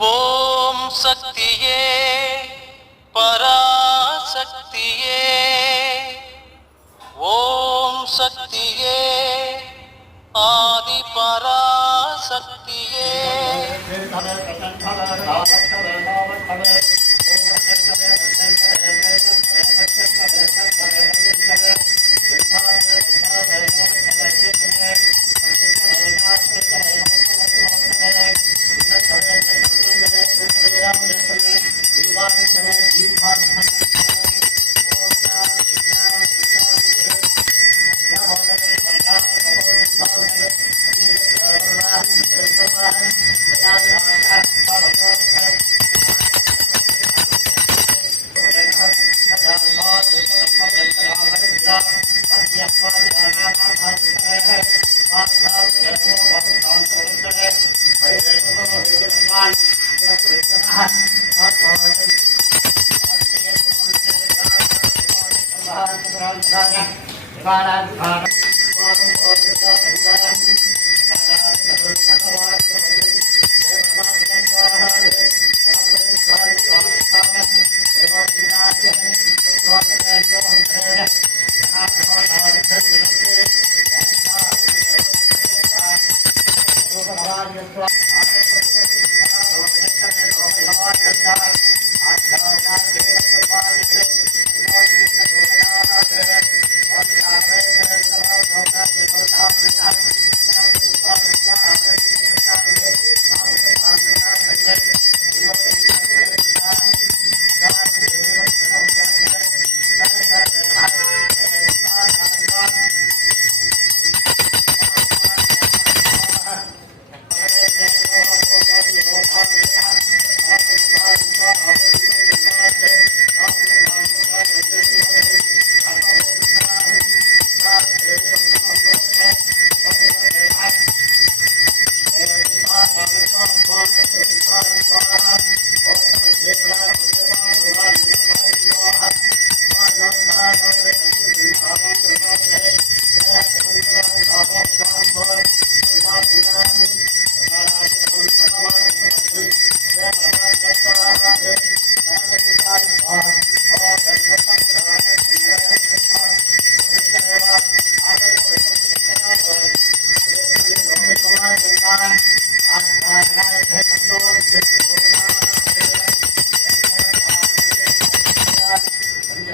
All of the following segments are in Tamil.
ஓம் சக்தியே பராசக்தியே ஓம் சக்தியே ஆதி பராசக்தியே Thank you.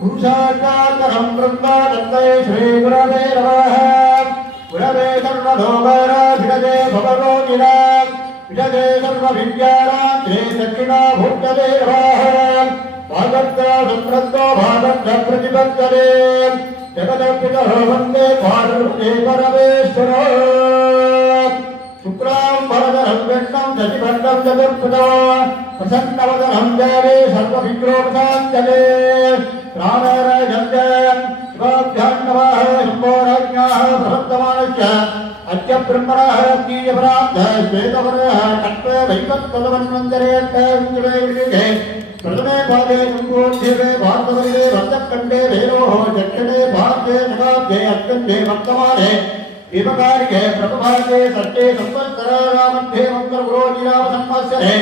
पुरुषाकातरं वृन्दानन्दे श्रीगुरवे नमः गुरवे सर्वधोमराभिषजे भवरोगिणा विषजे सर्वविद्यारात्रे दक्षिणाभूतले नमः भागवता सम्प्रतो भागवत प्रतिपत्तरे जगदपितः वन्दे पार्वते परमेश्वरो శుక్రాం వరదరం వెన్నం దశిభండం చతుర్భుజ ప్రసన్నవదనం దేవే సర్వవిగ్రోపసాంజలే రామారాజం శివాభ్యాన్నవాహ శంభోరాజ్ఞాః ప్రసప్తమానశ్చ అద్య బ్రహ్మణः అద్యయప్రాబ్ధ శ్వేతవర్యः కట్వే వైవత్వదమన్వందరే ప్రథమే పాదే శంకోధ్యే భారతవర్యే రక్తఖండే వేరోహో చక్షణే భారతే శతాబ్దే అత్యంతే వర్తమానే अत्यन्ते वर्तमाने दीपकारिके प्रभभागे सत्ये संवत्सरामध्ये मङ्गलपुरोजिरावसंवत्सरे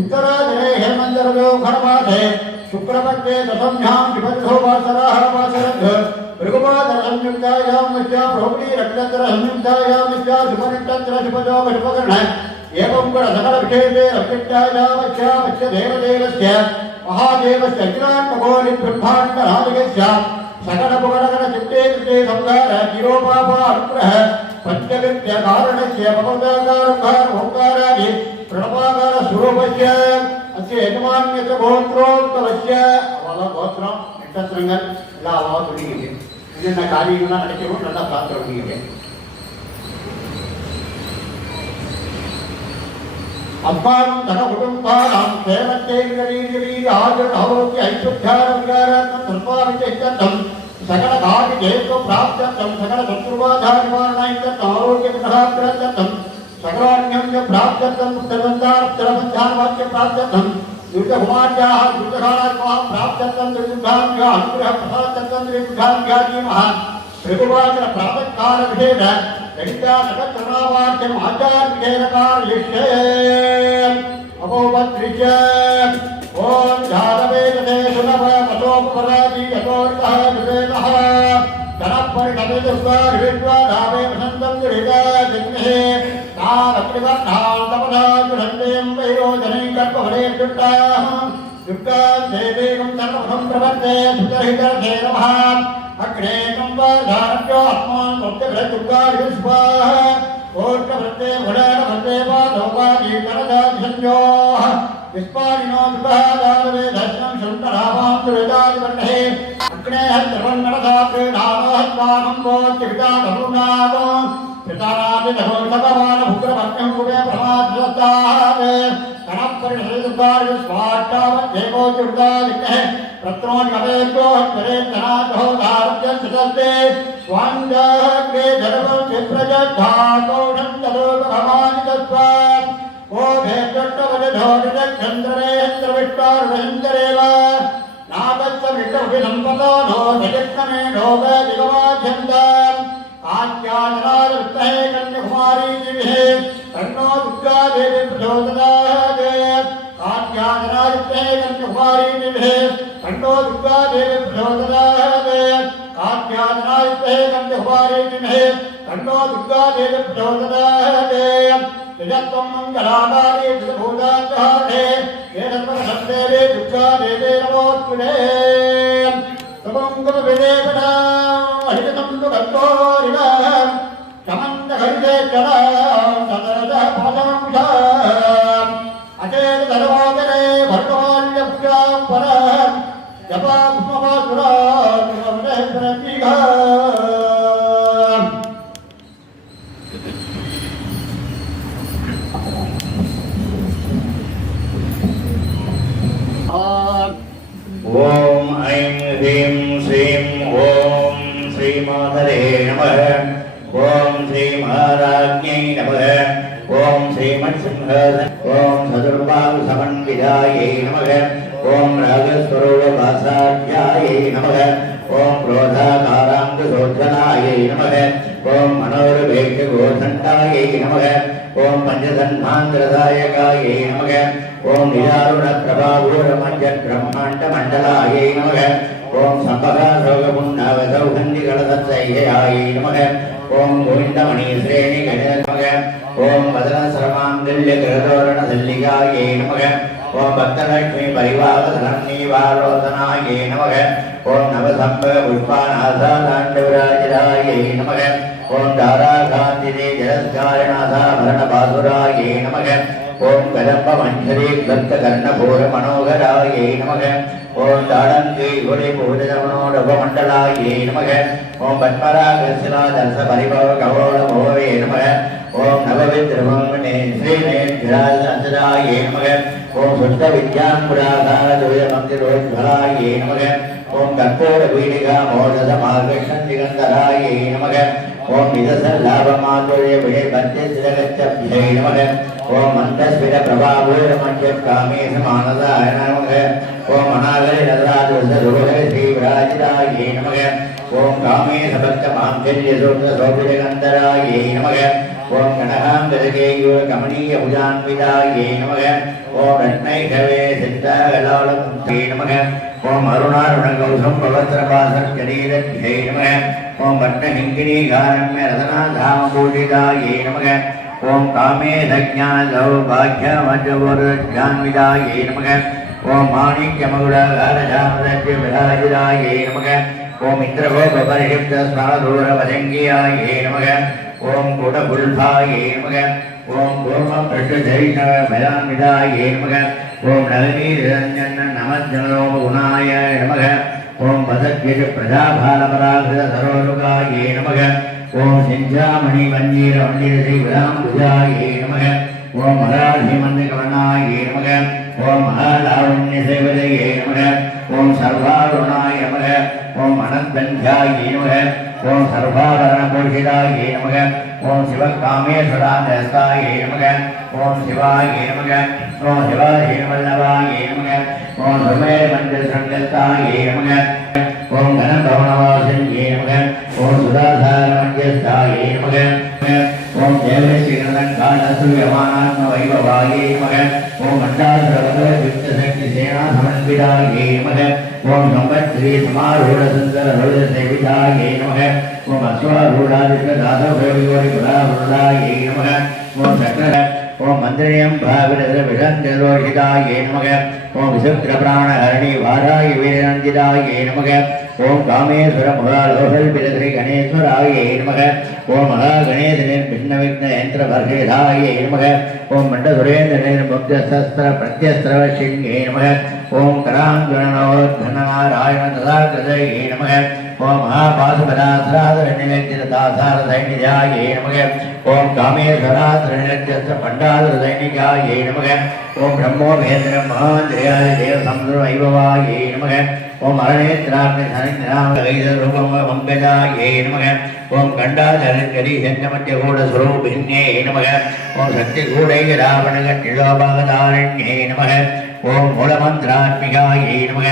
उत्तरादिने हेमन्तरदो खरमासे शुक्रपक्षे दशम्यां शिवद्धो वासराः वासरद्ध भृगुपादसंयुक्तायां मस्या प्रोक्ति रक्तचरसंयुक्तायां मस्या शुभनिष्ठत्र शुभजो शुभगण एवं गुण सकलविषेते रक्षित्यायामस्यामस्य देवदेवस्य महादेवस्य अखिलाण्डकोटि சகல புகழகர சித்தே கிருத்தே சம்சார ஜீரோபாபா அனுகிரக பஞ்சகிருத்திய காரணசிய மமதாகாரங்கார் ஓங்காராதி பிரணவாகார சுரூபஸ்ய அஸ்ய எஜமானியத்த கோத்ரோத்தவஸ்ய அவெல்லாம் கோத்திரம் நட்சத்திரங்கள் எல்லாம் அவெல்லாம் சொல்லிக்கிட்டு என்னென்ன காரியங்கள்லாம் நடக்கணும் நல்லா பார்த்து பண்ணிக்கிட்டேன் அம்மாவும் தன குடும்பானாம் சேவத்தை ஆஜர் ஆரோக்கிய ஐஸ்வர்யாரம் सकल भाग जय को प्राप्त सकल शत्रुबाधा निवारणाय आरोग्य गुणाग्रह सकलान्यम च प्राप्त सर्वंतारप्तरबंधान वाक्य प्राप्त दुर्गभवान्याः दुर्गकालात्मा प्राप्त त्रिगुणान्या अनुग्रह प्रसाद त्रिगुणान्या धीमः त्रिगुणाचर प्रातःकालभेद ललिता सकत्रणावाक्यम् आचार्येण कार्यिष्ये अमोपद्रिज्य ॐ झारवेदने सुनभमतोपरादि यतोर्कः विवेकः धनपरिणमिदुस्वाभिर्वाधामे वसन्तं गृहीताग्निः तारत्रिवर्धान्तपदान्तिं वैरोधने कर्पफले दुर्गाः दुर्गां देवीकं सर्वं प्रवर्ते सुतहितर्थे नमः अग्नेकं वा धारत्योऽस्मान् मुक्तिभिः दुर्गाभिः स्वाहा पूर्णवृत्ते भुलेन वृत्ते वा नौकाजीकरदाधिसञ्जोः विस्पाणिनो विभादारवे दर्शनं शन्तरामां तुलदादिवर्णे अग्ने हस्तवन्नरथा क्रीडामहत्वानं मोचिकिता धनुनाद पितानादिधनुर्भगवान् भुग्रभग्नं कुबे प्रमादत्ताः प्रमादस्ताः कणपरिषदुर्गार्य स्वाट्टावद्देवो दुर्गादिक्नः प्रत्रोन्नवेद्यो हत्वरेत्तनाथो धारभ्य सुतस्ते स्वाञ्जाग्रे धर्मं विप्रजद्धातोषं तदोपभवानि तस्वात् ओ भेद्यट्टवजधोरिदक्षन्द्रनेन्द्रविष्टारुणेन्द्रेव नागच्छमिष्टभिसम्पदो नो जगत्कमे ढोगदिगमाध्यन्ताम् आज्ञानराजवृत्तहे कन्याकुमारी दिविः तन्नो दुर्गा देवी प्रचोदयात् आज्ञानराजवृत्तहे कन्याकुमारी दिविः तन्नो दुर्गा देवी प्रचोदयात् आज्ञानराजवृत्तहे कन्याकुमारी दिविः तन्नो दुर्गा देवी प्रचोदयात् यजत्वं मङ्गलाकारे भूताग्रहाणे येन सर्वसन्देवे दुर्गा देवे नमोऽस्तुते तमङ्गमविदेवना हरितं तु गन्तोरिव समन्दहरितेजना सदरदः पदंशा अचेत सर्वादरे भर्गवाल्यभ्यां परः जपात्मवासुरा प्रतीघा ॐ ऐं ह्रीं श्रीं ॐ श्रीमातरे नमः ॐ श्रीमहाराज्ञै नमः ॐ श्रीमत्सिंह ॐ ராஜாயை நமக. ஓம் ராஜஸ்வரூப பாசாட்யாயை நமக. ஓம் ரோதாகாராங்க சோதனாயை நமக. ஓம் மனோரவேக கோதண்டாயை நமக. ஓம் பஞ்சதன்மாந்திரதாயகாயை நமக. ஓம் நிதாருண பிரபாபூரமஞ்ச பிரம்மாண்ட மண்டலாயை நமக. ஓம் சம்பகா சோகமுண்டாவ சௌகந்தி கலதத்தையாயை நமக. ஓம் கோவிந்தமணி ஸ்ரேணி கணித நமக. ஓம் வதன சரமாங்கல்ய கிரதோரண சல்லிகாயை நமக. ஓம் பக்தலட்சுமி பரிவாரதனீவாரோதனாயே நமக. ஓம் நவசம்ப புஷ்பாநாதாண்டவராஜராயே நமக. ஓம் தாராகாந்திரே ஜலஸ்காரணாதாபரணபாதுராயே நமக. ஓம் கதம்ப மஞ்சரே பக்த கர்ணபூர மனோகராயே நமக. ஓம் தாடங்கை ஒளி பூஜனமனோடபமண்டலாயே நமக ஓம் பத்மராகசிலா தர்ச பரிபவ கவோள மோவே நமக ஓம் நவவித்ரமணே ஸ்ரீநேந்திராஜராயே நமக ओम शुष्क विज्ञान पुराधारजोय मंदिरोज्ज्वलाय नमः ओम कर्पूर वीणिका मोदस मार्गेशन ये नमः ओम विदसल्लाभमातुर्य विहे बन्ते सिरगच्छभ्यै नमः ओम मंदस विद प्रभा मन्दस्विर प्रभावोर कामी कामे समानसाय नमः ओम अनागरे श्री रोहे ये नमः ओम कामे सबक्त मांगल्य सोत्र ये नमः। ஓம் கனகாம்பரகேயூர கமனீய புஜான்விதாயே நமக ஓம் ரத்னைகவே சித்தாகலாலம் நமக ஓம் அருணாருணகௌசம் பவத்ரபாசம் ஜடீரத்யை நமக ஓம் பட்னஹிங்கினி காரண்ய ரதனாதாமபூஷிதாயே நமக ஓம் காமே நமக ஓம் மாணிக்யமகுடாகாரஜாமதத்ய விராஜிதாயே நமக ஓம் இந்திரகோபரிஷிப்த ஸ்நாதூரவதங்கியாயே நமக ஓம் குடபுல்பாயே நமக. ஓம் கோம பிரஷைணவ பயான்விதாயே நமக. ஓம் நளினீரஞ்சன நமஜனோம குணாய நமக. ஓம் பதத்யஜ பிரஜாபாலபராகிருத சரோருகாயே நமக. ஓம் சிஞ்சாமணி வஞ்சீர வண்டிர ஸ்ரீ நமக. ஓம் மராதி மந்திரகவனாயே நமக. ஓம் மகாலாவண்ய சேவதையே நமக. ஓம் சர்வாருணாய நமக. ஓம் அனந்தஞ்சாயே நமக. ஓம் சர்வாபரண பூஷிதாயே நமக. ஓம் சிவகாமேஸ்வராந்தஸ்தாயே நமக. ஓம் சிவாயே நமக. ஓம் சிவாயே வல்லவாயே நமக. ஓம் சுமே மந்திர சங்கத்தாயே நமக. ஓம் கனபவனவாசன்யே நமக. ஓம் சுதாசார மஞ்சஸ்தாயே நமக. ஓம் தேவஸ்ரீநந்தன் காலசூயமானாத்ம வைபவாயே நமக. ஓம் மண்டாசுரவர சக்தி சேனா சமன்பிதாயே நமக. ஓம் சம்பத்ஸ்ரீ சமாரூட சுந்தர ரோஜ சேவிதாயே நமக. ஓம் அஸ்வாரூಢாதிக்க தாசபோரியோரி புராபுருடாயே நமக. ஓம் சக்கர ஓம் மந்திரியம் பாவிரத விஷந்திரோஷிதாயே நமக. ஓம் விசுத்திர பிராணஹரணி வாராய வீரநந்திதாயே நமக. ஓம் காமேஸ்வர முகாலோகல் பிதகிரி கணேஸ்வராயே நமக. ஓம் மகா கணேசனின் பின்ன விக்ன யந்திர வர்கேதாயே நமக. ஓம் மண்ட சுரேந்திரனின் முக்தஸ்திர பிரத்யஸ்திரவசிங்கே நமக. ஓம் கராங்கணோத்கணநாராயண ததாகிருதயே நமக. ஓம் மகாபாசுபதாசிராதரணிலட்சிதாசாரதைநியாயே நமக ஓம் காமேஸ்வராசிரணிலட்சஸ்த பண்டாதிரதைநிகாயே நமக ஓம் பிரம்மோ மேந்திரம் மகாந்திரியாய தேவ சமுதிர வைபவாயே நமக ஓம் அரணேத்ராக்னி சனிராமரூபம் மங்கஜாயே நமக ஓம் கண்டாதரங்கரி செங்கமத்திய கூட சுரூபின்யே நமக ஓம் சக்தி கூடை ராவணக நிலோபகதாரண்யே நமக ஓம் மூலமந்திராத்மிகாயே நமக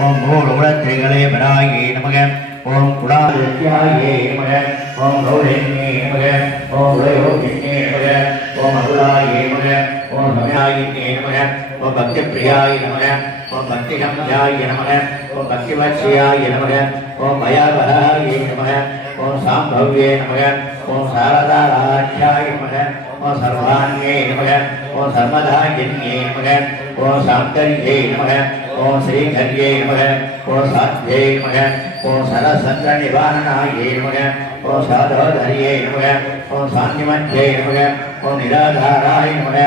ஓம் மூலகுலத்திரிகளே பராயே நமக ஓம் குலாதித்யாயே நமக ஓம் கௌரண்யே நமக ஓம் குலயோகின்யே நமக ஓம் அகுலாயே நமக ஓம் சமயாயின்யே நமக ஓம் பக்தி பிரியாய நமக ஓம் பக்தி கம்யாய நமக ஓம் பக்தி நமக ஓம் பயாபராய நமக ஓம் சாம்பவ்யே நமக ஓம் சாரதாராட்சாய நமக ஓம் சர்வாண்யே நமக ஓம் சர்மதாகின்யே நமக ஓம் சாந்தரியே நமக ஓம் ஸ்ரீகர்யே நமக ஓம் சாத்யே நமக ஓம் சரசந்திர நிவாரணாயே நமக ஓம் சாதோதரியே நமக ஓம் சாந்திமத்யே நமக ஓம் நிராதாராய நமக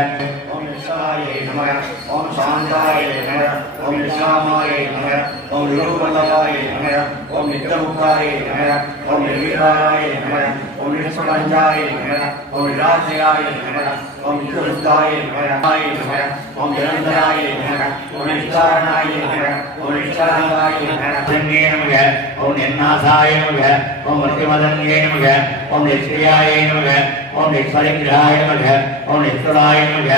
சாந்தாய நம ஓம் நிசாமாய நம ஓம் நிருபல்லவாய நம ஓம் நித்தமுக்தாய நம ஓம் நிர்வீராய நம ஓம் நிரஸ்வரஞ்சாய நம ஓம் நிராசயாய நம ஓம் நித்தமுக்தாய நமக நம ஓம் நிரந்தராய நம ஓம் நிஷ்காரணாய நம ஓம் நிஷ்கராய நம சங்கே நமக ஓம் நிர்நாசாய நமக ஓம் மத்தியமதங்கே நமக ஓம் நிஷ்கிரியாய நமக ஓம் நிஸ்வரிகிராய நமக ஓம் நிஸ்வராய நமக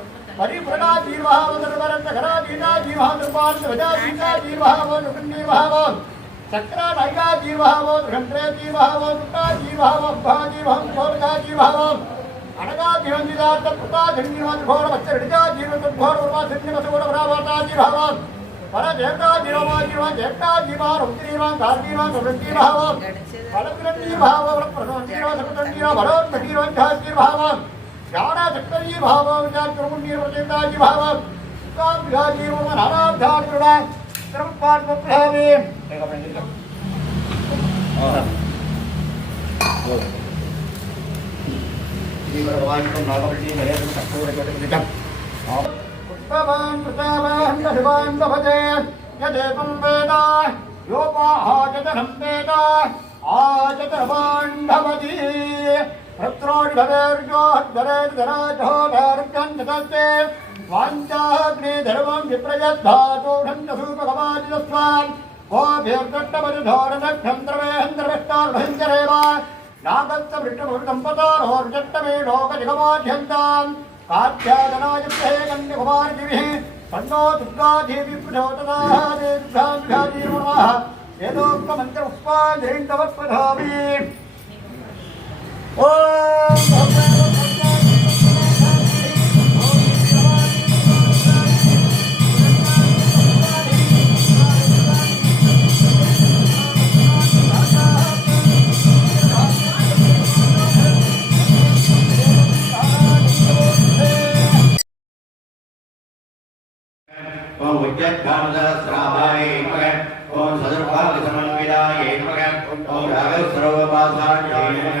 परिप्रगा जीवः वदर्वरन्तघरा दीना जीवः नृपान् ध्वजा सीता जीवः वो नृपुण्जीवः वो चक्रानैका जीवः वो घण्ट्रे जीवः वो नृता जीवः वो भा जीवः घोरगा जीवः वो अनगा जीवन्दिदा तत्पुता धन्यवान् घोरवच्चरिजा जीवघोरवासन्यमसगोरभरावाता जीवः वो परदेवता जीवो जीवन् देवता जीवा रुद्रीवान् धार्मीवान् समृद्धिभावम् फलग्रन्थिभावः प्रसन्धिरो सकृतन्धिरो भरोन्मधिरो धार्मीर्भावम् ज्ञानासक्तजी भावं जातुर्मुण्यप्रचेताजी भावं ताभ्याजीव मनानाभ्यार्जुन त्रमपात्मप्रभावे पुष्पवान् प्रतापहं दशवान् लभते यदेकं वेद योपाहाचतनं वेद आचतरवाण् भवति भद्रोर्भवेर्योद्धरेर्धराजहोधर्गन् वाञ्चाग्निधर्मं विप्रयद्धातोढन्तसूपगमादितस्वान् गोभिर्दट्टमधुधोरदग्धं द्रवेहन्द्रवेष्टार्भञ्जरेव नागत्तमृष्टमुर्दम्पतारोर्जट्टमे लोकजगमाध्यन्ताम् कात्यादनायुक्ते कन्यकुमारजीविः तन्नो दुर्गादेवी प्रचोदनाः देवुर्गाधीर्मः वेदोक्तमन्त्र उपाधिरिन्दवत्पधामि ओम सदर्भाग समन्विताय नमः। ओम रागव सर्वपाधार्याय नमः।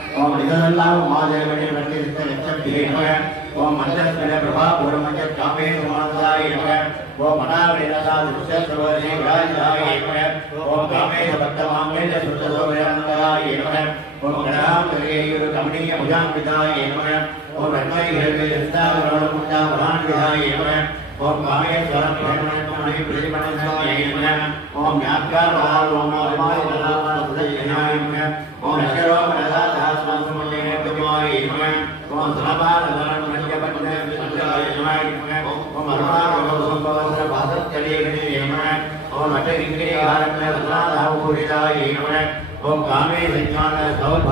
ஓம் தாராகாந்திதாரணாசாபர்ணபாசுராய நமக ஓம் கரம்பமஞ்சரி யுகம் தாரணபோர் மனோகராய நமக. ஓம் தாடங்கிரீரும் நமோடபமண்டலாய நமக ஓம் அத்மரா விசலாதர்ச பரிவர நமோவே நமக. ஓம் ஓம் ஓம் ஓம் ஓம் காமே சுமானதாய நமக. ஓம் மனாவினதா துஷ்ட சர்வதே விராஜாய நமக ஓம் காமே பக்தமாமேல சுத்ததோபயானந்தாய நமக. ஓம் கணாம் கரியையுரு கமனீய புஜாம்பிதாய நமக. ஓம் ரத்மை ஹிரவே சிந்தாவரணமுண்டா மகான்விதாய நமக. ஓம் காமேஸ்வரம் பிரம்மணி பிரதிபணந்தாய நமக. ஓம் ஓம் நமக. ஓம் நகரோ ஓம் சனபால நலன் மஞ்சபந்த ஓம் அருணாரோக சம்பவசர பாதத்தலேகனே நமக ஓம் அட்டகிங்கிரி ஆரண்ய ரத்னாதாபூரிதாய நமக ஓம் காமே சஞ்ஞான நமக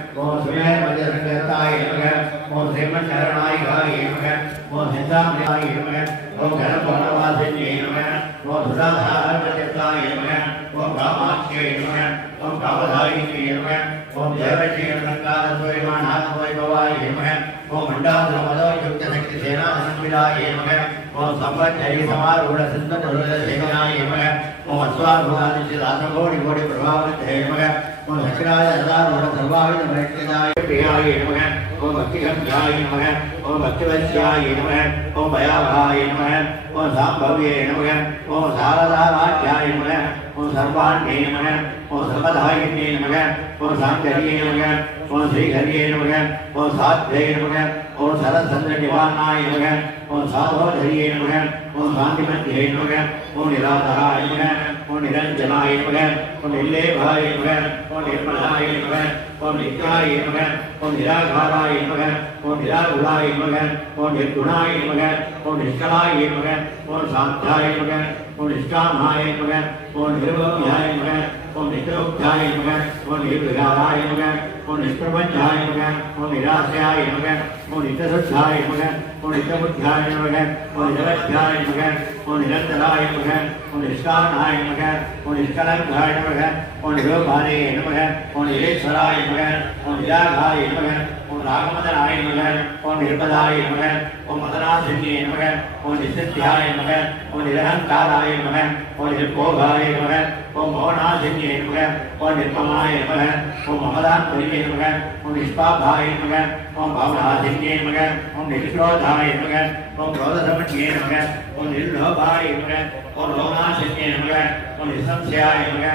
ஓம் மகாலாவண்ய சேவதே நமக ஓம் சர்வாருணாய நமக ஓம் அனத்கஞ்சாந்தியாய நமக ஓம் சர்வாபரணபூஷிதாய நமக ஓம் சிவகாமேஸ்வராமயத்தாய நமக ஓம் சிவாய நமக ஓம் சுவாதீன வல்லவாய நமக ஓம் சுமேர மஞ்சரங்கத்தாய நமக ஓம் ஸ்ரீமன் நரநாயகாய நமக ஓம் சிந்தாமணியாய நமக सेना अनुपिला ये मग ओम संपत चली समार उड़ सिद्ध प्रलोद सेना ये मग ओम अस्वाभुवादि से लासन कोटि कोटि प्रभावित है मग ओम हचराज हज़ार उड़ सर्वाविद मैत्रिदाय प्रिया ये मग ओम भक्ति संध्या ये मग ओम भक्तिवत्या ये मग ओम भयाभा ये मग ओम सांभव्य ये मग ओम सारदावाध्या ये मग ओम सर्वाण्ये नमः ओम सर्वधायिन्ये नमः ओम सांगर्ये नमः ओम श्रीहरिये नमः ओम ये नमः ஓம் சரசந்திர நிவாரணாய நமக ஓம் சாதோதரியே நமக ஓம் காந்திமத்தியை நமக ஓம் நிராதராய நமக ஓம் நிரஞ்சனாய நமக ஓம் நில்லேபாய நமக ஓம் நிர்மலாய நமக ஓம் நித்யாய நமக ஓம் நிராகாராய நமக ஓம் நிராகுலாய நமக ஓம் நிர்குணாய நமக ஓம் நிஷ்கலாய நமக ஓம் சாந்தாய நமக ஓம் நிஷ்காமாய நமக ஓம் நிர்வோமியாய நமக ஓம் நித்யோக்தாய நமக ஓம் நிர்விகாராய நமக ओ निष्प्रपञ्चाय नमः ओ निराश्याय नमः ओ नित्यशुद्धाय नमः ओ नित्यबुद्ध्याय नमः ओ निरवध्याय नमः ओ निरन्तराय नमः ओ निष्कामनाय नमः ओ निष्कलङ्काय नमः ओ निरोभाय नमः ओ निरेश्वराय नमः ओ निराघाय नमः ஓம் ராகமதனாய நமக ஓம் நிர்மதாய நமக ஓம் மதனாசின்யே நமக ஓம் நிசத்தியாய நமக ஓம் நிரகங்காராய நமக ஓம் நிர்போகாய நமக ஓம் மோகனாசின்யே நமக ஓம் நிர்மமாய நமக ஓம் மமதாந்தரியே நமக ஓம் நிஷ்பாபாய நமக ஓம் பவனாசின்யே நமக ஓம் நிஷ்க்ரோதாய நமக ஓம் க்ரோதசமன்யே நமக ஓம் நிர்லோபாய நமக ஓம் லோகாசின்யே நமக ஓம் நிசம்சயாய நமக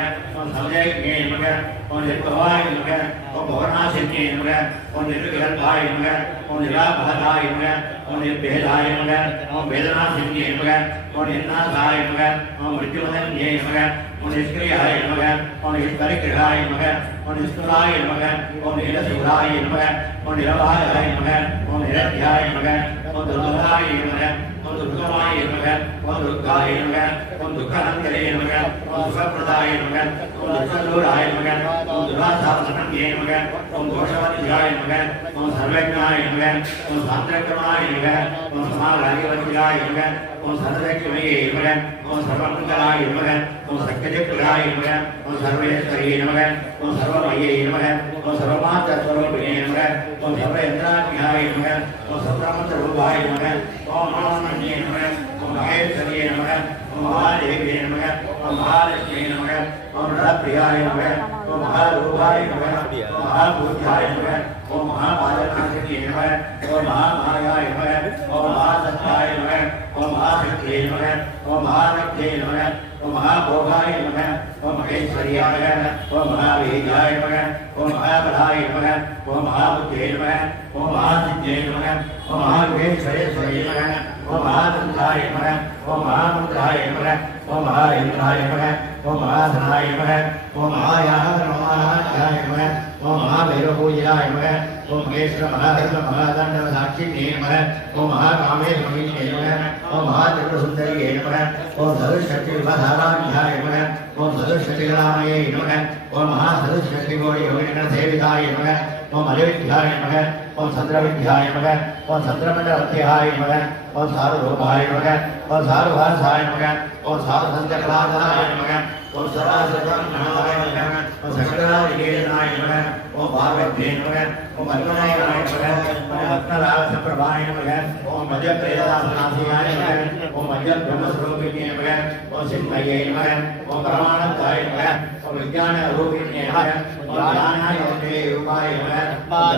ओम समजयज्ञे नमः ओम निर्भवाय नमः ओम भवनाशिन्ये नमः ओम निर्विघ्नताय नमः ओम निराभाधाय नमः ओम निर्भेदाय नमः ओम वेदनाशिन्ये नमः ओम निर्नाशाय नमः ओम मृत्युवदन्ये नमः ओम निष्क्रियाय नमः ओम निष्परिग्रहाय नमः ओम निष्ठुराय नमः ओम नीलशूराय नमः ओम निरवाहाय नमः ओम निरध्याय नमः ओम दुर्लभाय नमः ओम दुर्गमाय नमः ओम दुर्गाय नमः ஓம் துக்கஹந்தரே நமக ஓம் சுகப்பிரதாய நமக ஓம் துக்கலூராய நமக ஓம் துராசாசனே நமக ஓம் தோஷவத்யாய நமக ஓம் சர்வஜ்ஞாய நமக ஓம் சாந்திரக்ரமாய நமக ஓம் சமாராஜவத்யாய நமக ஓம் சர்வஜ்ஞமயே நமக ஓம் சர்வமங்கலாய நமக ஓம் சக்கரப்பிராய நமக ஓம் சர்வேஸ்வரியே நமக ஓம் சர்வமயே நமக ஓம் சர்வமாத்திரஸ்வரூபிணே நமக ஓம் சர்வேந்திராஜ்ஞாய நமக ஓம் சர்வமந்திரூபாய நமக ஓம் மனோன்மணியே நமக महेश्वरीय नमः। ओम महादेव्ये नमः। ओम महालक्ष्मी नमः। ओम रथप्रियाय नमः। ओम महारूपाय नमः। ओम महाभूताय नमः। ओम महापादनाशक्तिये नमः। ओम महामायाय नमः। ओम महासत्ताय नमः। ओम महाशक्तिये नमः। ओम महालक्ष्मीये नमः। ओम महाभोगाय नमः। ஓம் மகேஸ்வரியாய ஓம் மகாவீர்யாய நமக ஓம் மகாபலாய நமக ஓம் மகாபுத்தியே நமக ஓம் மகாசித்தியே நமக ஓம் மகாவிகேஸ்வரேஸ்வரியே நமக ஓம் மகானந்தாய நமக ஓம் மகாமந்திராய நமக ஓம் மகாயந்திராய நமக ஓம் மகாசனாய நமக ஓம் மகாயாக மகாத்யாய நமக ஓம் மகாபைரவ பூஜாய மக ஓம் மகேஸ்வர மகாதந்த மகாதாண்டவ சாட்சியே நம ஓம் மகாகாமே கவியே நம ஓம் மகாதிருசுந்தரியே நம ஓம் சதுசக்தி விபதாராமியாய நம ஓம் சதுசக்தி ராமையே நம ஓம் மகாசதுசக்தி கோடி யோகின சேவிதாய நம ஓம் அயோத்தியாய நம ओम संद्रविध्याय नमः ओम संद्रमण्डलध्याय नमः ओम सार्वभौमाय नमः ओम सार्वभाषाय नमः ओम सार्वसंजकलाधाय नमः ओम सदाशिवब्रह्मणाय नमः ओम सकलाविदेनाय नमः ओम भागवते नमः ओम अन्नायनाय नमः ओम रत्नराजप्रभाय नमः ओम मध्यप्रेदासनासियाय नमः ओम मध्यब्रह्मस्वरूपिणे नमः ओम सिंहये नमः ओम परमानन्दाय नमः ஓம் அல்மநாயகாய நமக ஓம் ரத்னராசப்பிரபாய நமக ஓம் மஜப்பிரேதாசனாசியாய நமக ஓம் மஜ பிரம்மஸ்வரூபிணே நமக ஓம் சின்மயே நமக ஓம் பரமானந்தாய நமக ஓம் விஜான ரூபிணே நமக ஓம் ஞானாய ஒன்றே ரூபாய நமக ஓம்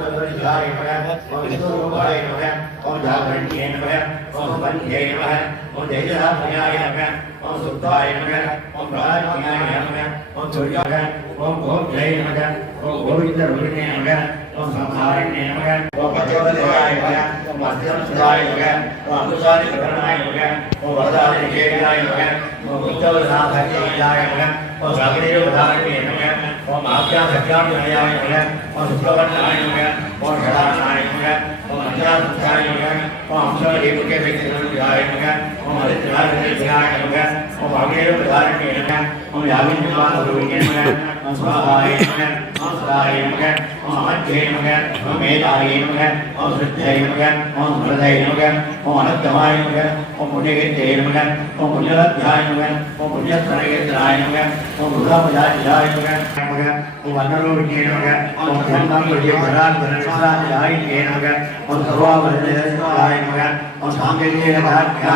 தத்மாதத்வரிஷாய நமக ஓம் விஸ்வரூபாய நமக ஓம் ஜாகரண்யே நமக ஓம் பன்யே நமக ஓம் தேஜராத்மயாய நமக ஓம் சுத்தாய நமக ஓம் ராஜ்யாய நமக ஓம் துர்யாய ஓம் और जागृत जो बता उदाहरण भी है, और महात्या सत्या भी हया हैं और शुक्रवन नारायण हो हैं और घड़ा आए हो गया और मंजरा नारायण हो हैं और हम सब एक के व्यक्ति नारायण हो हैं और हमारे त्रिनाथ नारायण हो हैं और भागने जो बता उदाहरण भी है, और याविन जो बात हो गई है और स्वाहा है और स्वाहा हैं ஓம் அமத்யே நமக ஓம் மேதாய நமக ஓம் சுத்தய நமக ஓம் ஸ்மிருதய நமக ஓம் அனந்தமாய நமக ஓம் புண்ணியகத்தே நமக ஓம் புண்ணியலத்யாய நமக ஓம் புண்ணியஸ்வரகேந்திராய நமக ஓம் புதாபுஜாஜாய நமக ஓம் வர்ணலோகியே நமக ஓம் ஜன்மாங்குடிய பராத்மராஜாய நமக ஓம் நமக ஓம்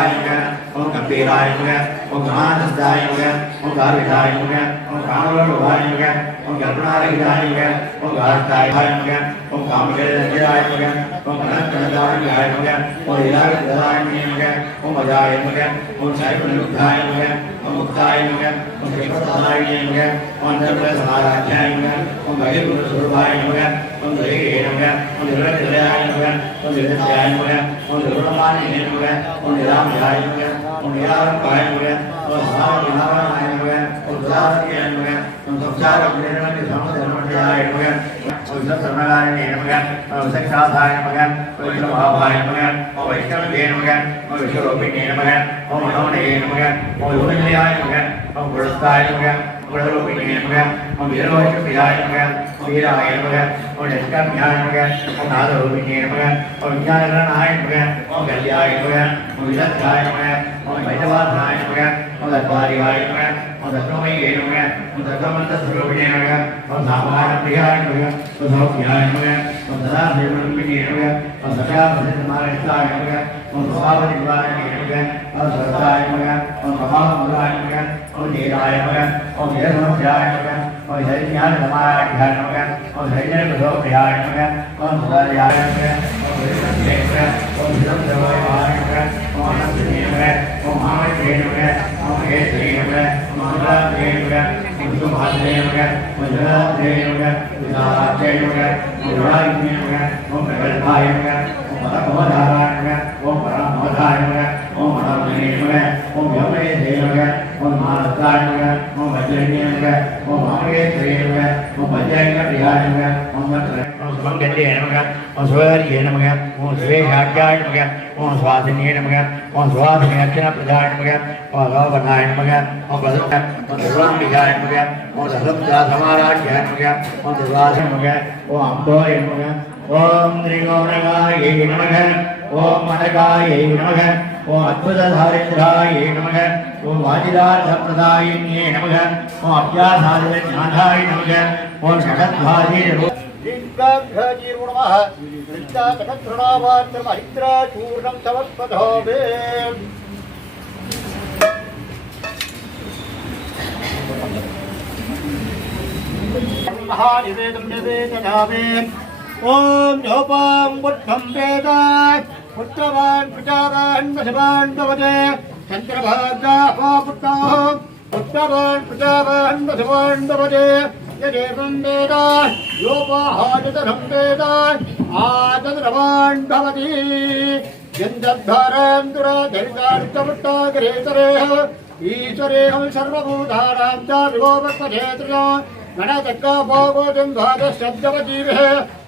நமக ஓம் கம்பீராய நமக ஓம் நமக ओंकार विधाय नमः ओम कामलोक विधाय नमः ओम कल्पनार विधाय नमः ओम गाष्टाय विधाय नमः ओम कामकेर विधाय नमः ओम अनंतनदाय विधाय नमः ओम लीलाग विधाय नमः ओम अजाय नमः ओम शैवन विधाय नमः ओम मुक्ताय नमः ओम कृष्णदाय नमः ओम अंतर्गत समाराध्याय नमः ओम भगवत स्वरूपाय नमः ओम दये नमः ओम निर्वैराय नमः ओम निर्वैराय नमः ओम निर्गुणमाने नमः ओम निरामयाय नमः मुनियार पाए हुए और हार बिहार आए हुए और दास के आए हुए हम सब चार अपने नाम के सामने धर्म के आए हुए और सब धर्म आए ने मगन और सब खास आए मगन और सब भाव आए मगन और वैष्णव ने मगन और विश्वरूपी ने मगन और मनोह ने मगन और लोग ने आए मगन और गुणस्थ आए मगन गुणरूपी ने मगन और वीरवश प्रियाय मगन और वीराय मगन और निष्कर्म न्याय मगन और नाद रूपी ने मगन और विज्ञान नारायण मगन और कल्याण मगन और विजय मगन ஓம் கபாலமுதாய நமக ஓம் ஜெயராய நமக ஓம் ஜெயசமஸ்யாய நமக ஓம் சரிஞான சமாராட்யாய நமக ஓம் சரிஞர பிரசோபியாய நமக ஓம் சுதாரியாய நமக ஓம் விருத்தே நமக ஓம் சிதம் சர்வாய நமக ஓம் அனந்தே நமக ஓம் மாமனே நமக ஓம் கேசரி நமக ஓம் அமலாதே நமக ஓம் சுபாதே நமக ஓம் ஜலாதே நமக விதாராஜே நமக ஓம் விராஜே நமக ஓம் பிரகல்பாய நமக ஓம் பரமோதாராய நமக ஓம் பரமோதாய நமக ஓம் மனோமணி ஓம் யோமேசே நமக ஓம் மானத்தாய நமக ஓம் வஜ்ரண்யே நமக ஓம் மாமகேஸ்வரி நமக ஓம் பஞ்சாயங்க பிரியாய நமக ஓம் மத்ர ஓம் சுமங்கல்யே நமக ஓம் சுவரியே நமக ஓம் சுவேஷாட்யாய நமக ஓம் சுவாசினியே நமக ஓம் சுவாசினி அர்ச்சன பிரதாய நமக ஓம் லோபனாய நமக ஓம் பதுக்க ஓம் துர்வாம்பிகாய நமக ஓம் சசப்தா சமாராட்யாய நமக ஓம் துர்வாச நமக ஓம் அம்போய நமக ஓம் திரிகோணகாயை நமக ओम मनकायै नमः। ओम अद्भुतधारेन्द्रायै नमः। ओम वाजिदार्थप्रदायिन्ये नमः। ओम अभ्यासादिज्ञानाय नमः ओम षट्भाजे भाजी नित्याकटघृणावात्रमहित्राचूर्णं समर्पधो ॐ जोपां बुद्धं वेद पुत्रवान् प्रजावान् वशवान् भवते चन्द्रभागाः पुत्राः पुत्रवान् प्रजावान् वशवान् भवते यदेवं वेद योपाहायतनं वेद आदद्रवान् भवति यन्दद्धारां दुराधरितार्थमुट्टाग्रेतरेः ईश्वरेऽहं सर्वभूतानां च विभोवत्पथेत्रियो गणतक्का भोगोजं द्वादशब्दवजीवः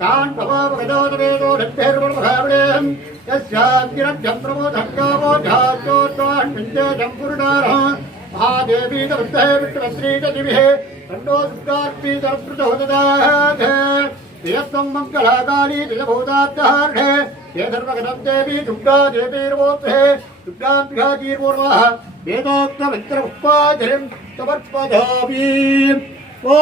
तान् प्रभोपदोदवेदोढत्तेर्वरमहावडेहम् यस्याग्निरभ्यम् प्रमोधक्कामो धातोत्वान्विन्दे जम्पुरुडारः दुर्गा देवीर्वोत्थे दुर्गां गृहाजीर्वोर्वः ஓ